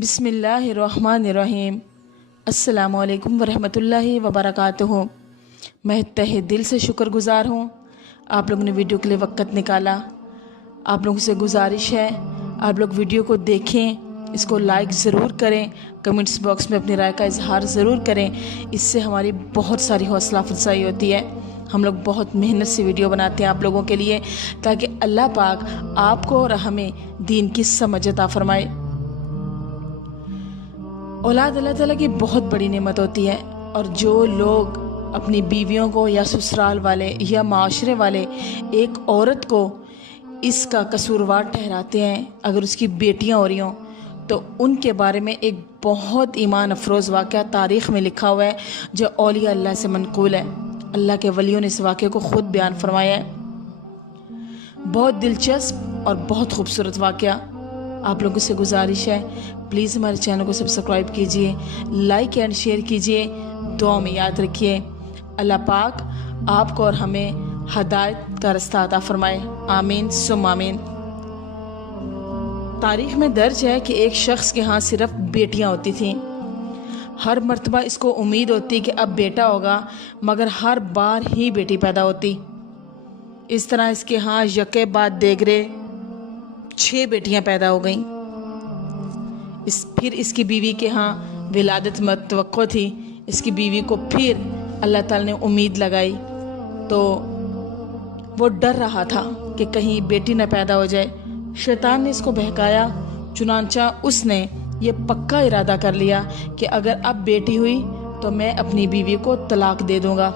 बिस्मिल्लाहिर्रहमानिर्रहीम। अस्सलामुअलैकुम वरहमतुल्लाहि वबरकातुहू। मैं तहे दिल से शुक्रगुज़ार हूँ आप लोगों ने वीडियो के लिए वक़्त निकाला। आप लोगों से गुजारिश है आप लोग वीडियो को देखें, इसको लाइक ज़रूर करें, कमेंट्स बॉक्स में अपनी राय का इजहार ज़रूर करें। इससे हमारी बहुत सारी हौसला अफजाई होती है। हम लोग बहुत मेहनत से वीडियो बनाते हैं आप लोगों के लिए, ताकि अल्लाह पाक आपको और हमें दीन की समझ अता फरमाए। औलाद अल्लाह ताला की बहुत बड़ी नेमत होती है, और जो लोग अपनी बीवियों को या ससुराल वाले या माशरे वाले एक औरत को इसका कसूरवार ठहराते हैं, अगर उसकी बेटियां हो रही हों, तो उनके बारे में एक बहुत ईमान अफरोज़ वाक़या तारीख़ में लिखा हुआ है जो औलिया अल्लाह से मनक़ूल है। अल्लाह के वलियों ने इस वाक़े को ख़ुद बयान फरमाया है। बहुत दिलचस्प और बहुत खूबसूरत वाक़या। आप लोगों से गुजारिश है प्लीज़ हमारे चैनल को सब्सक्राइब कीजिए, लाइक एंड शेयर कीजिए, दुआ में याद रखिए। अल्लाह पाक आपको और हमें हदायत का रास्ता अता फरमाए, आमीन सुम आमीन। तारीख में दर्ज है कि एक शख्स के यहाँ सिर्फ बेटियाँ होती थीं। हर मर्तबा इसको उम्मीद होती कि अब बेटा होगा, मगर हर बार ही बेटी पैदा होती। इस तरह इसके यहाँ यके बाद देगरे 6 बेटियां पैदा हो गईं। फिर इसकी बीवी के यहाँ विलादत मतवक्को थी। इसकी बीवी को फिर अल्लाह ताला ने उम्मीद लगाई, तो वो डर रहा था कि कहीं बेटी न पैदा हो जाए। शैतान ने इसको बहकाया, चुनांचा उसने ये पक्का इरादा कर लिया कि अगर अब बेटी हुई तो मैं अपनी बीवी को तलाक दे दूंगा।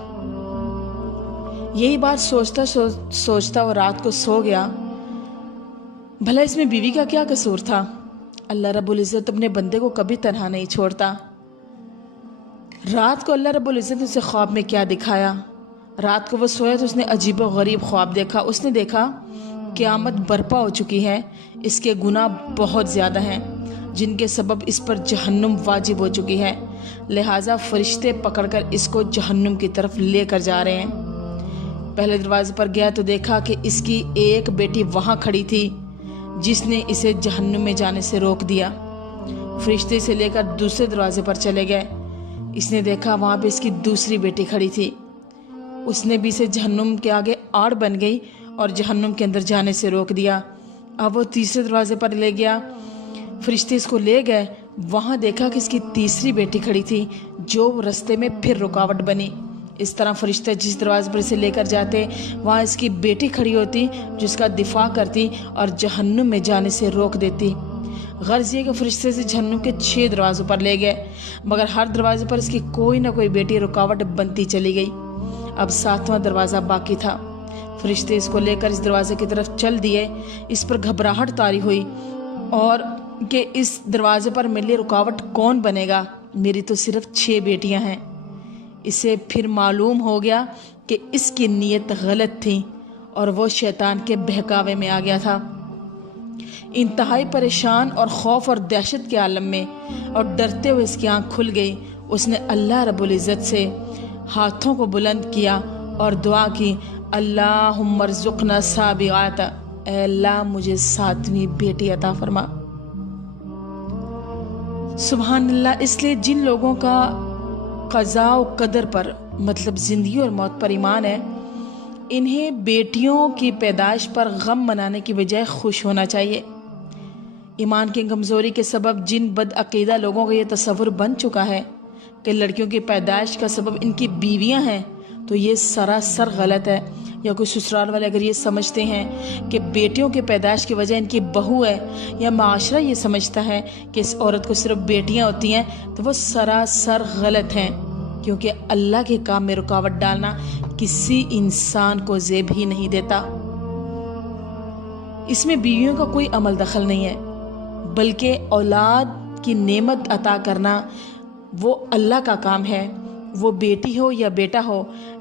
यही बात सोचता वो रात को सो गया। भला इसमें बीवी का क्या कसूर था? अल्लाह रब्बुल इज़्ज़त अपने बंदे को कभी तन्हा नहीं छोड़ता। रात को अल्लाह रब्बुल इज़्ज़त ने उसे ख्वाब में क्या दिखाया? रात को वो सोया तो उसने अजीब व गरीब ख्वाब देखा। उसने देखा क़यामत बर्पा हो चुकी है, इसके गुनाह बहुत ज़्यादा हैं, जिनके सबब इस पर जहन्नुम वाजिब हो चुकी है, लिहाजा फरिश्ते पकड़कर इसको जहन्नुम की तरफ लेकर जा रहे हैं। पहले दरवाजे पर गया तो देखा कि इसकी एक बेटी वहाँ खड़ी थी, जिसने इसे जहन्नुम में जाने से रोक दिया। फरिश्ते से लेकर दूसरे दरवाजे पर चले गए। इसने देखा वहाँ पे इसकी दूसरी बेटी खड़ी थी। उसने भी इसे जहन्नुम के आगे आड़ बन गई और जहन्नुम के अंदर जाने से रोक दिया। अब वो तीसरे दरवाजे पर ले गया। फरिश्ते इसको ले गए। वहाँ देखा कि इसकी तीसरी बेटी खड़ी थी, जो रास्ते में फिर रुकावट बनी। इस तरह फरिश्ते जिस दरवाजे पर इसे लेकर जाते, वहाँ इसकी बेटी खड़ी होती, जिसका दिफा करती और जहन्नुम में जाने से रोक देती। गर्ज ये कि फरिश्ते से जहन्नुम के 6 दरवाज़ों पर ले गए, मगर हर दरवाजे पर इसकी कोई ना कोई बेटी रुकावट बनती चली गई। अब 7वां दरवाज़ा बाकी था। फरिश्ते इसको लेकर इस दरवाजे की तरफ चल दिए। इस पर घबराहट तारी हुई और कि इस दरवाजे पर मेरे लिए रुकावट कौन बनेगा, मेरी तो सिर्फ 6 बेटियां हैं। इसे फिर मालूम हो गया कि इसकी नीयत गलत थी और वो शैतान के बहकावे में आ गया था। इंतहाई परेशान और खौफ और दहशत के आलम में और डरते हुए इसकी आंख खुल गई। उसने अल्लाह रब्बुल इज़्ज़त से हाथों को बुलंद किया और दुआ की, अल्लाहुम्मा रज़ुक़ना साबिग़ात, ऐ अल्लाह मुझे 7वीं बेटी अता फरमा। सुभान अल्लाह। इसलिए जिन लोगों का क़ज़ा और क़दर पर, मतलब ज़िंदगी और मौत पर ईमान है, इन्हें बेटियों की पैदाइश पर गम मनाने की बजाय खुश होना चाहिए। ईमान की कमज़ोरी के सबब जिन बदअक़ीदा लोगों का ये तसव्वुर बन चुका है कि लड़कियों की पैदाइश का सबब इनकी बीवियां हैं, तो ये सरासर गलत है। या कोई ससुराल वाले अगर ये समझते हैं कि बेटियों की पैदाइश की वजह इनकी बहू है, या माशरा ये समझता है कि इस औरत को सिर्फ बेटियां होती हैं, तो वो सरासर गलत हैं, क्योंकि अल्लाह के काम में रुकावट डालना किसी इंसान को ज़ेब ही नहीं देता। इसमें बीवियों का कोई अमल दखल नहीं है, बल्कि औलाद की नेमत अता करना वो अल्लाह का काम है। वो बेटी हो या बेटा हो,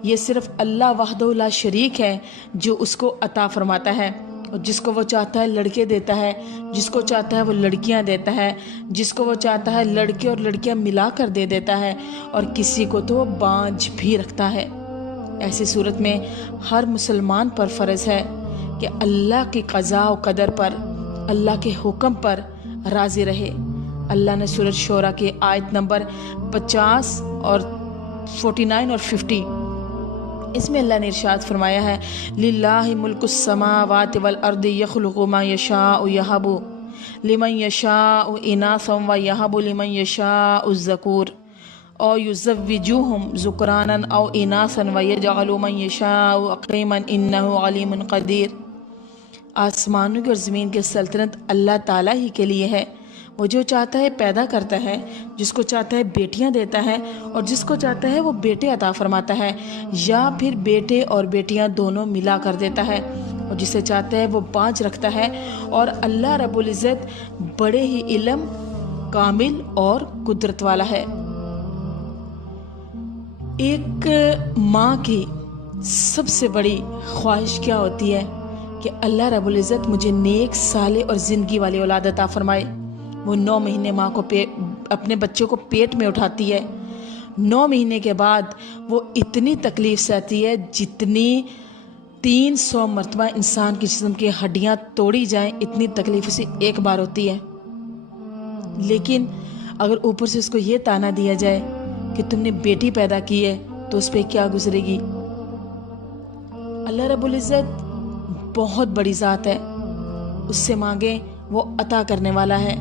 ये सिर्फ अल्लाह वहदहू ला शरीक है जो उसको अता फरमाता है, और जिसको वो चाहता है लड़के देता है, जिसको चाहता है वो लड़कियां देता है, जिसको वो चाहता है लड़के और लड़कियां मिलाकर दे देता है, और किसी को तो वो बांझ भी रखता है। ऐसी सूरत में हर मुसलमान पर फ़र्ज़ है कि अल्लाह की क़ज़ा और क़दर पर, अल्लाह के हुक्म पर राज़ी रहे। اللہ نے سورۃ شورى کے آیت نمبر 50 اور 49 اور 50 اس میں اللہ نے ارشاد فرمایا ہے للہ ملک السماوات والارض یخلق ما یشاء یہب لمن یشاء اناثا ویہب لمن یشاء الذکور او یزوجوہم ذکرانا او اناثا ویجعل من یشاء عقیما انہ علیم قدیر۔ آسمانوں کی اور زمین کی سلطنت اللہ تعالیٰ ہی کے لیے ہے۔ وہ جو چاہتا ہے پیدا کرتا ہے، جس کو چاہتا ہے بیٹیاں دیتا ہے اور جس کو چاہتا ہے وہ بیٹے عطا فرماتا ہے، یا پھر بیٹے اور بیٹیاں دونوں ملا کر دیتا ہے، اور جسے چاہتا ہے وہ بانجھ رکھتا ہے۔ اور اللہ رب العزت بڑے ہی علم کامل اور قدرت والا ہے۔ ایک ماں کی سب سے بڑی خواہش کیا ہوتی ہے کہ اللہ رب العزت مجھے نیک صالح اور زندگی والی اولاد عطا فرمائے۔ وہ 9 مہینے ماں کو اپنے بچوں کو پیٹ میں اٹھاتی ہے۔ 9 مہینے کے بعد وہ اتنی تکلیف سہتی ہے جتنی 300 مرتبہ انسان کی جسم کی ہڈیاں توڑی جائیں، اتنی تکلیف اسے ایک بار ہوتی ہے۔ لیکن اگر اوپر سے اس کو یہ تانا دیا جائے کہ تم نے بیٹی پیدا کی ہے تو اس پہ کیا گزرے گی۔ اللہ رب العزت بہت بڑی ذات ہے، اس سے مانگیں وہ عطا کرنے والا ہے۔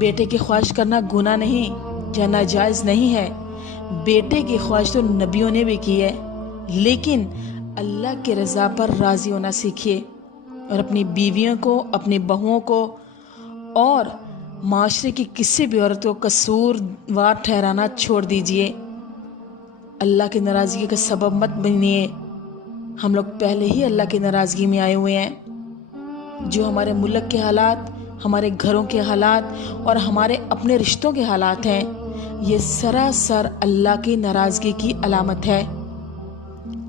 بیٹے کی خواہش کرنا گناہ نہیں یا ناجائز نہیں ہے، بیٹے کی خواہش تو نبیوں نے بھی کی ہے، لیکن اللہ کی رضا پر راضی ہونا سیکھیے اور اپنی بیویوں کو، اپنی بہوؤں کو اور معاشرے کی کسی بھی عورت کو قصوروار ٹھہرانا چھوڑ دیجئے۔ اللہ کی ناراضگی کا سبب مت بنیے۔ ہم لوگ پہلے ہی اللہ کی ناراضگی میں آئے ہوئے ہیں۔ جو ہمارے ملک کے حالات، ہمارے گھروں کے حالات اور ہمارے اپنے رشتوں کے حالات ہیں، یہ سراسر اللہ کی ناراضگی کی علامت ہے۔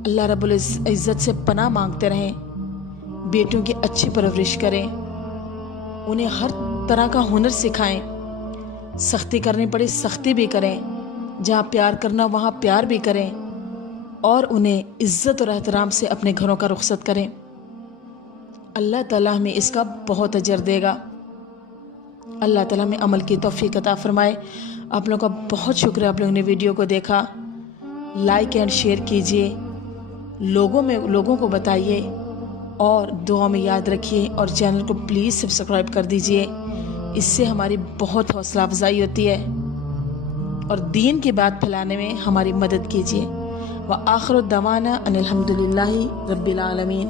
اللہ رب العزت سے پناہ مانگتے رہیں، بیٹوں کی اچھی پرورش کریں، انہیں ہر طرح کا ہنر سکھائیں، سختی کرنی پڑے سختی بھی کریں، جہاں پیار کرنا وہاں پیار بھی کریں، اور انہیں عزت اور احترام سے اپنے گھروں کا رخصت کریں۔ اللہ تعالیٰ ہمیں اس کا بہت اجر دے گا۔ اللہ تعالیٰ ہمیں عمل کی توفیق عطا فرمائے۔ آپ لوگوں کا بہت شکریہ، آپ لوگوں نے ویڈیو کو دیکھا۔ لائک اینڈ شیئر کیجئے، لوگوں کو بتائیے، اور دعا میں یاد رکھیے، اور چینل کو پلیز سبسکرائب کر دیجئے۔ اس سے ہماری بہت حوصلہ افزائی ہوتی ہے، اور دین کی بات پھیلانے میں ہماری مدد کیجئے۔ وآخر دعوانا ان الحمدللہ رب العالمین۔